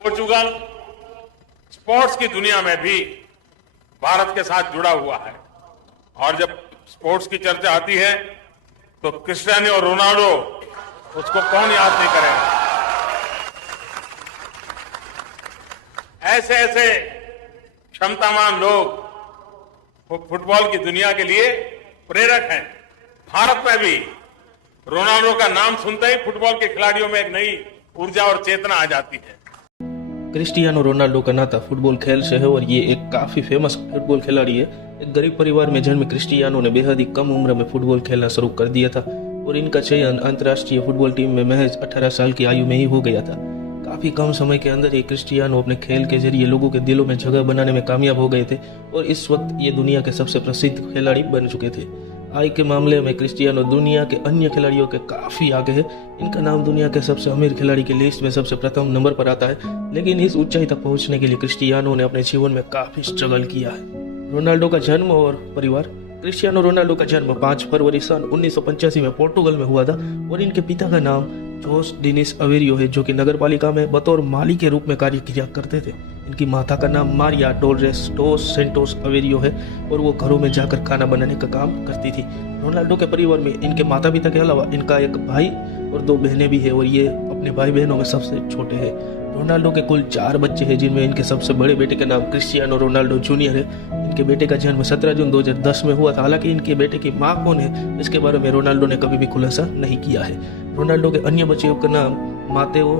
Portugal sports की दुनिया में भी भारत के साथ जुड़ा हुआ है और जब स्पोर्ट्स की चर्चा आती है तो क्रिस्टियानो रोनाल्डो उसको कौन याद नहीं करेगा। ऐसे ऐसे क्षमतावान लोग फुटबॉल की दुनिया के लिए प्रेरक हैं। भारत में भी रोनाल्डो का नाम सुनते ही फुटबॉल के खिलाड़ियों में एक नई ऊर्जा और चेतना आ जाती है। क्रिस्टियानो रोनाल्डो का नाता फुटबॉल खेल से है और ये एक काफ़ी फेमस फुटबॉल खिलाड़ी है। एक गरीब परिवार में जन्मे क्रिस्टियानो ने बेहद ही कम उम्र में फुटबॉल खेलना शुरू कर दिया था और इनका चयन अंतर्राष्ट्रीय फुटबॉल टीम में महज 18 साल की आयु में ही हो गया था। काफ़ी कम समय के अंदर ही क्रिस्टियानो अपने खेल के जरिए लोगों के दिलों में जगह बनाने में कामयाब हो गए थे और इस वक्त ये दुनिया के सबसे प्रसिद्ध खिलाड़ी बन चुके थे। आय के मामले में क्रिस्टियानो दुनिया के अन्य खिलाड़ियों के काफ़ी आगे है। इनका नाम दुनिया के सबसे अमीर खिलाड़ी की लिस्ट में सबसे प्रथम नंबर पर आता है, लेकिन इस ऊंचाई तक पहुंचने के लिए क्रिस्टियानो ने अपने जीवन में काफ़ी स्ट्रगल किया है। रोनाल्डो का जन्म और परिवार। क्रिस्टियानो रोनाल्डो का जन्म 5 फरवरी सन 1985 में पोर्टुगल में हुआ था और इनके पिता का नाम जोस डिनिस अवेरियो है, जो कि नगरपालिका में बतौर माली के रूप में कार्य किया करते थे। इनकी माता का नाम मारिया डोल्रेस टोस सेंटोस अवेरियो है और वो घरों में जाकर खाना बनाने का काम करती थी। रोनाल्डो के परिवार में इनके माता पिता के अलावा इनका एक भाई और 2 बहनें भी है और ये अपने भाई बहनों में सबसे छोटे हैं। रोनाल्डो के कुल 4 बच्चे हैं, जिनमें इनके सबसे बड़े बेटे का नाम क्रिस्टियानो रोनाल्डो जूनियर है। इनके बेटे का जन्म 17 जून 2010 में हुआ था। हालांकि इनके बेटे की मां कौन है इसके बारे में रोनाल्डो ने कभी भी खुलासा नहीं किया है। रोनाल्डो के अन्य बच्चों का नाम मातेओ,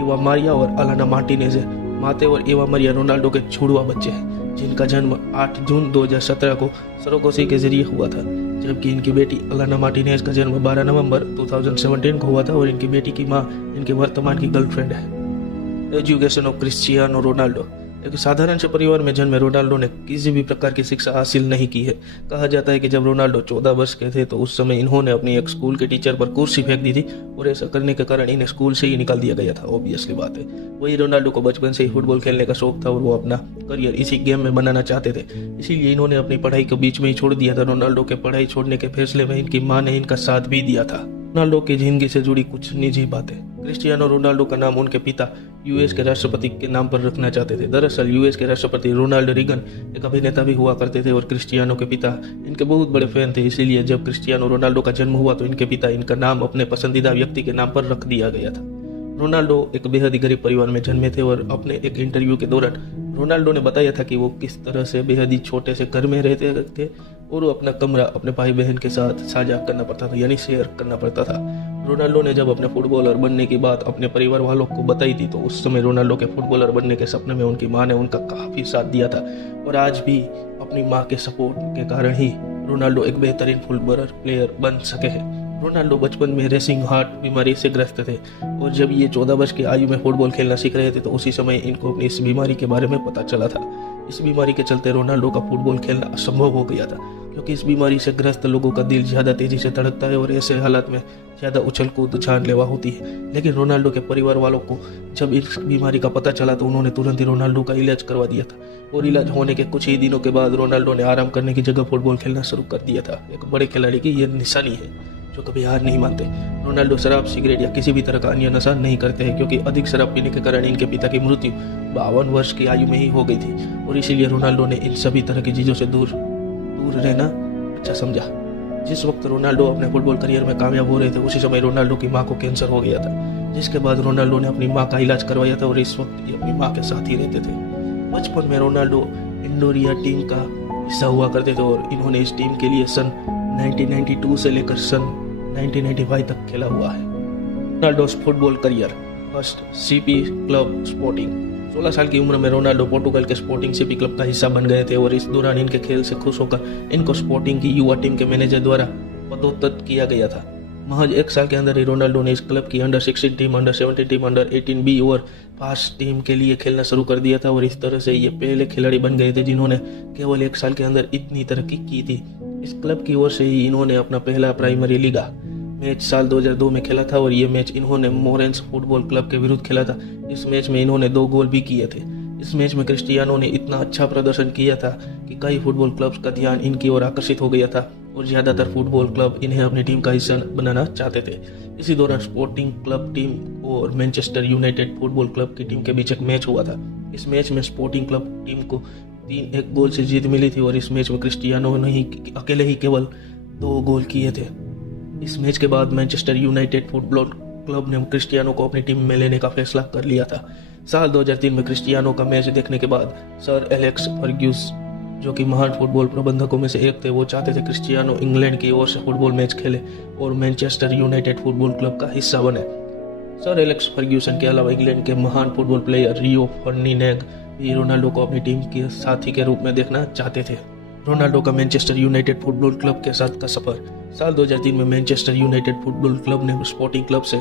इवा मारिया और अलाना मार्टिनेज है। मातेओ और इवा मारिया रोनाल्डो के जुड़वा बच्चे हैं, जिनका जन्म 8 जून 2017 को सरोगसी के जरिए हुआ था, जबकि इनकी बेटी अलाना मार्टिनेज का जन्म 12 नवंबर 2017 को हुआ था और इनकी बेटी की मां इनके वर्तमान की गर्लफ्रेंड है। Education of Cristiano Ronaldo. एक साधारण से परिवार में जन्मे रोनाल्डो ने किसी भी प्रकार की शिक्षा हासिल नहीं की है। कहा जाता है कि जब रोनाल्डो 14 वर्ष के थे तो उस समय इन्होंने अपनी एक स्कूल के टीचर पर कुर्सी फेंक दी थी और ऐसा करने के कारण इन्हें स्कूल से ही निकाल दिया गया था। ऑब्वियसली बात है। वही रोनाल्डो को बचपन से ही फुटबॉल खेलने का शौक था और वो अपना करियर इसी गेम में बनाना चाहते थे, इसीलिए इन्होंने अपनी पढ़ाई को बीच में ही छोड़ दिया था। रोनाल्डो के पढ़ाई छोड़ने के फैसले में इनकी मां ने इनका साथ भी दिया था। रोनाल्डो की जिंदगी से जुड़ी कुछ निजी बातें। क्रिस्टियानो रोनाल्डो का नाम उनके पिता यूएस के राष्ट्रपति के नाम पर रखना चाहते थे। दरअसल यूएस के राष्ट्रपति रोनाल्ड रीगन एक अभिनेता भी हुआ करते थे और क्रिस्टियानो के पिता इनके बहुत बड़े फैन थे। इसीलिए जब क्रिस्टियानो रोनाल्डो का जन्म हुआ तो इनके पिता इनका नाम अपने पसंदीदा व्यक्ति के नाम पर रख दिया गया था। रोनाल्डो एक बेहद ही गरीब परिवार में जन्मे थे और अपने एक इंटरव्यू के दौरान रोनाल्डो ने बताया था कि वो किस तरह से बेहद ही छोटे से घर में रहते थे और वो अपना कमरा अपने भाई बहन के साथ साझा करना पड़ता था, यानी शेयर करना पड़ता था। रोनाल्डो ने जब अपने फुटबॉलर बनने की बात अपने परिवार वालों को बताई थी तो उस समय रोनाल्डो के फुटबॉलर बनने के सपने में उनकी मां ने उनका काफ़ी साथ दिया था और आज भी अपनी मां के सपोर्ट के कारण ही रोनाल्डो एक बेहतरीन फुटबॉलर प्लेयर बन सके हैं। रोनाल्डो बचपन में रेसिंग हार्ट बीमारी से ग्रस्त थे और जब ये 14 वर्ष की आयु में फुटबॉल खेलना सीख रहे थे तो उसी समय इनको अपनी इस बीमारी के बारे में पता चला था। इस बीमारी के चलते रोनाल्डो का फुटबॉल खेलना असंभव हो गया था, क्योंकि इस बीमारी से ग्रस्त लोगों का दिल ज़्यादा तेजी से धड़कता है और ऐसे हालात में ज़्यादा उछल कूद जानलेवा होती है। लेकिन रोनाल्डो के परिवार वालों को जब इस बीमारी का पता चला तो उन्होंने तुरंत ही रोनाल्डो का इलाज करवा दिया था और इलाज होने के कुछ ही दिनों के बाद रोनाल्डो ने आराम करने की जगह फुटबॉल खेलना शुरू कर दिया था। एक बड़े खिलाड़ी की यह निशानी है जो कभी हार नहीं मानते। रोनाल्डो शराब, सिगरेट या किसी भी तरह का अन्य नशा नहीं करते हैं, क्योंकि अधिक शराब पीने के कारण इनके पिता की मृत्यु 52 वर्ष की आयु में ही हो गई थी और इसीलिए रोनाल्डो ने इन सभी तरह की चीज़ों से दूर रहना अच्छा समझा। जिस वक्त रोनाल्डो अपने फुटबॉल करियर में कामयाब हो रहे थे उसी समय रोनाल्डो की मां को कैंसर हो गया था, जिसके बाद रोनाल्डो ने अपनी मां का इलाज करवाया था और इस वक्त ये अपनी मां के साथ ही रहते थे। बचपन में रोनाल्डो इंडोरिया टीम का हिस्सा हुआ करते थे और इन्होंने इस टीम के लिए सन 1992 से लेकर सन 1995 तक खेला हुआ है। Ronaldo's football career. First, CP club sporting. 16 साल की उम्र में रोनाल्डो पोर्टुगल के स्पोर्टिंग सीपी क्लब का हिस्सा बन गए थे और इस दौरान इनके खेल से खुश होकर इनको स्पोर्टिंग की युवा टीम के मैनेजर द्वारा पदोन्नत किया गया था। महज 1 साल के अंदर ही रोनाल्डो ने इस क्लब की under 16 team, under 17 team, under 18 B और 5 टीम के लिए खेलना शुरू कर दिया था और इस तरह से ये पहले खिलाड़ी बन गए थे जिन्होंने केवल 1 साल के अंदर इतनी तरक्की की थी। इस क्लब की ओर से ही इन्होंने अपना पहला प्राइमरी लीगा मैच साल 2002 में खेला था और ये मैच इन्होंने मोरेंस फुटबॉल क्लब के विरुद्ध खेला था। इस मैच में इन्होंने 2 गोल भी किए थे। इस मैच में क्रिस्टियानो ने इतना अच्छा प्रदर्शन किया था कि कई फुटबॉल क्लब्स का ध्यान इनकी ओर आकर्षित हो गया था और ज़्यादातर फुटबॉल क्लब इन्हें अपनी टीम का हिस्सा बनाना चाहते थे। इसी दौरान स्पोर्टिंग क्लब टीम और मैनचेस्टर यूनाइटेड फुटबॉल क्लब की टीम के बीच एक मैच हुआ था। इस मैच में स्पोर्टिंग क्लब टीम को 3-1 गोल से जीत मिली थी और इस मैच में क्रिस्टियानो ने ही अकेले ही केवल 2 गोल किए थे। इस मैच के बाद मैनचेस्टर यूनाइटेड फुटबॉल क्लब ने क्रिस्टियानो को अपनी टीम में लेने का फैसला कर लिया था। साल 2003 में क्रिस्टियानो का मैच देखने के बाद सर एलेक्स फर्ग्यूस, जो कि महान फुटबॉल प्रबंधकों में से एक थे, वो चाहते थे क्रिस्टियानो इंग्लैंड की ओर से फुटबॉल मैच खेले और मैनचेस्टर यूनाइटेड फुटबॉल क्लब का हिस्सा बने। सर एलेक्स फर्ग्यूसन के अलावा इंग्लैंड के महान फुटबॉल प्लेयर रियो फर्डिनैंड भी रोनाल्डो को अपनी टीम के साथी के रूप में देखना चाहते थे। रोनाल्डो का मैनचेस्टर यूनाइटेड फुटबॉल क्लब के साथ का सफर। साल 2003 में मैनचेस्टर यूनाइटेड फुटबॉल क्लब ने स्पोर्टिंग क्लब से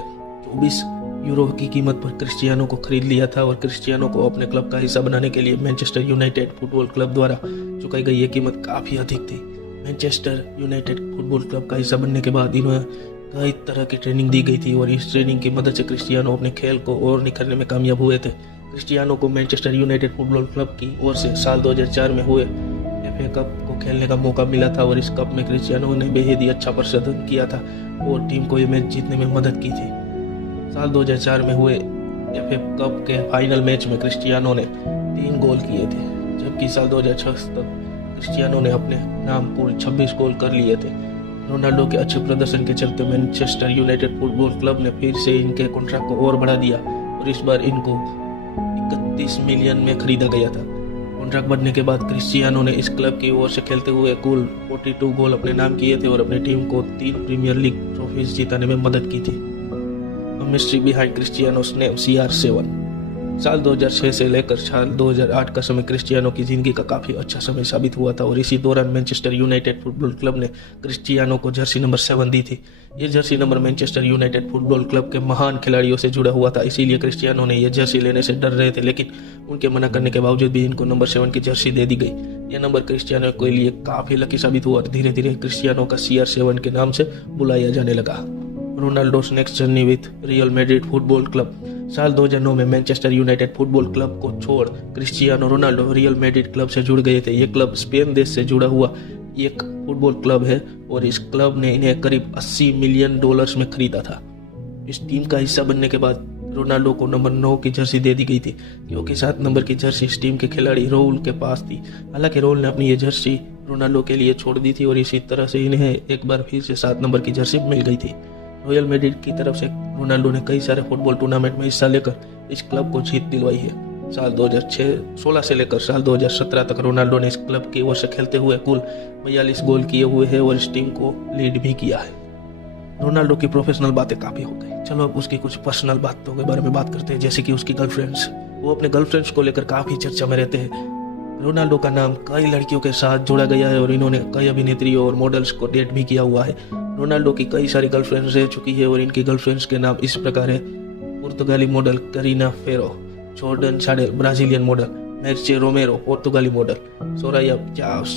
24 यूरो की कीमत पर क्रिस्टियानो को खरीद लिया था और क्रिस्टियानो को अपने क्लब का हिस्सा बनाने के लिए मैनचेस्टर यूनाइटेड फुटबॉल क्लब द्वारा चुकाई गई ये कीमत काफ़ी अधिक थी। मैनचेस्टर यूनाइटेड फुटबॉल क्लब का हिस्सा बनने के बाद इन्हें कई तरह की ट्रेनिंग दी गई थी और इस ट्रेनिंग की मदद से क्रिस्टियानो अपने खेल को और निखरने में कामयाब हुए थे। क्रिस्टियानो को मैनचेस्टर यूनाइटेड फुटबॉल क्लब की ओर से साल 2004 में हुए FA कप को खेलने का मौका मिला था और इस कप में क्रिस्टियानो ने बेहद ही अच्छा प्रदर्शन किया था और टीम को ये मैच जीतने में मदद की थी। साल 2004 में हुए FA कप के फाइनल मैच में क्रिस्टियानो ने 3 गोल किए थे, जबकि साल 2006 तक क्रिस्टियानो ने अपने नाम कुल 26 गोल कर लिए थे। रोनाल्डो के अच्छे प्रदर्शन के चलते मैनचेस्टर यूनाइटेड फुटबॉल क्लब ने फिर से इनके कॉन्ट्रैक्ट को और बढ़ा दिया और इस बार इनको 31 मिलियन में खरीदा गया था। कॉन्ट्रैक्ट बढ़ने के बाद क्रिस्टियानो ने इस क्लब की ओर से खेलते हुए कुल 42 गोल अपने नाम किए थे और अपनी टीम को 3 प्रीमियर लीग ट्रॉफीज जीतने में मदद की थी। Mystery behind Cristiano's name CR7। साल 2006 से लेकर साल 2008 का समय क्रिस्टियानो की जिंदगी का काफ़ी अच्छा समय साबित हुआ था और इसी दौरान मैनचेस्टर यूनाइटेड फुटबॉल क्लब ने क्रिस्टियानो को जर्सी नंबर 7 दी थी। ये Jersey number Manchester United football club के महान खिलाड़ियों से जुड़ा हुआ था, इसीलिए क्रिस्टियानो ने यह जर्सी लेने से डर रहे थे, लेकिन उनके मना करने के बावजूद भी इनको नंबर 7 की जर्सी दे दी गई। यह नंबर क्रिस्टियानो के लिए काफ़ी लकी साबित हुआ और धीरे धीरे क्रिस्टियानो का CR7 के नाम से बुलाया जाने लगा। Ronaldo's next journey with Real Madrid football club. साल 2009 में मैनचेस्टर यूनाइटेड फुटबॉल क्लब को छोड़ Cristiano Ronaldo Real Madrid club से जुड़ गए थे। ये क्लब स्पेन देश से जुड़ा हुआ एक फुटबॉल क्लब है और इस क्लब ने इन्हें करीब $80 मिलियन में खरीदा था। इस टीम का हिस्सा बनने के बाद रोनाल्डो को नंबर 9 की जर्सी दे दी गई थी, क्योंकि 7 नंबर की जर्सी इस टीम के खिलाड़ी राउल के पास थी। हालांकि राउल ने अपनी ये जर्सी रोनाल्डो के लिए छोड़ दी थी और इसी तरह से इन्हें एक बार फिर से 7 नंबर की जर्सी मिल गई थी। रॉयल मैड्रिड की तरफ से रोनाल्डो ने कई सारे फुटबॉल टूर्नामेंट में हिस्सा लेकर इस क्लब को जीत दिलवाई है। साल 2016 से लेकर साल 2017 तक रोनाल्डो ने इस क्लब की ओर से खेलते हुए कुल 42 गोल किए हुए हैं और इस टीम को लीड भी किया है। रोनाल्डो की प्रोफेशनल बातें काफ़ी हो गई, चलो अब उसकी कुछ पर्सनल बातों के बारे में बात करते हैं, जैसे कि उसकी गर्लफ्रेंड्स। वो अपने गर्लफ्रेंड्स को लेकर काफ़ी चर्चा में रहते हैं। रोनाल्डो का नाम कई लड़कियों के साथ जोड़ा गया है और इन्होंने कई अभिनेत्रियों और मॉडल्स को डेट भी किया हुआ है। रोनाल्डो की कई सारी गर्लफ्रेंड्स रह चुकी है और इनकी गर्लफ्रेंड्स के नाम इस प्रकार है: पुर्तगाली model Karina Ferro, Jordan Jardel Brazilian model, Merche Romero पोर्तुगाली मॉडल, सोराया चार्ल्स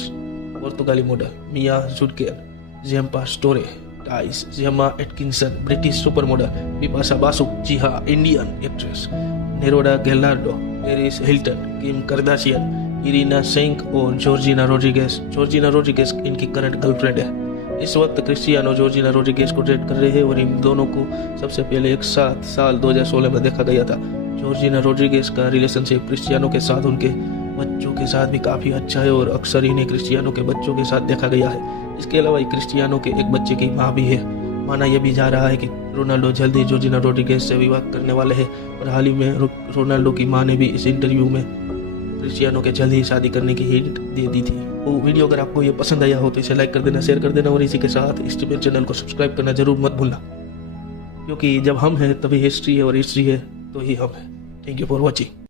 पोर्तुगाली मॉडल, मिया जुडकेन, जेम्पा स्टोरे टाइस, Gemma Atkinson British super model, Bipasha Basu जी हाँ Indian actress, Nereida Gallardo, Paris Hilton, Kim Kardashian, Irina Shayk और जॉर्जिना रोड्रिगेज। जॉर्जिना रोड्रिगेज इनकी current girlfriend है। इस वक्त क्रिस्टियानो जॉर्जिना रोड्रिगेज को डेट कर रहे हैं और इन दोनों को सबसे पहले एक साथ साल 2016 में देखा गया था। जॉर्जिना रोड्रिगेज का रिलेशनशिप क्रिस्टियानो के साथ उनके बच्चों के साथ भी काफ़ी अच्छा है और अक्सर इन्हें क्रिस्टियानो के बच्चों के साथ देखा गया है। इसके अलावा क्रिस्टियानो के एक बच्चे की माँ भी है। माना यह भी जा रहा है कि रोनाल्डो जल्दी जॉर्जिना रोड्रिगेज से विवाह करने वाले हैं और हाल ही में रोनाल्डो की माँ ने भी इस इंटरव्यू में क्रिस्टियानो के जल्दी ही शादी करने की हिंट दे दी थी। वो वीडियो अगर आपको ये पसंद आया हो तो इसे लाइक कर देना, शेयर कर देना और इसी के साथ इस चैनल को सब्सक्राइब करना जरूर मत भूलना, क्योंकि जब हम हैं तभी हिस्ट्री है और हिस्ट्री है तो ही हम हैं। Thank you for watching.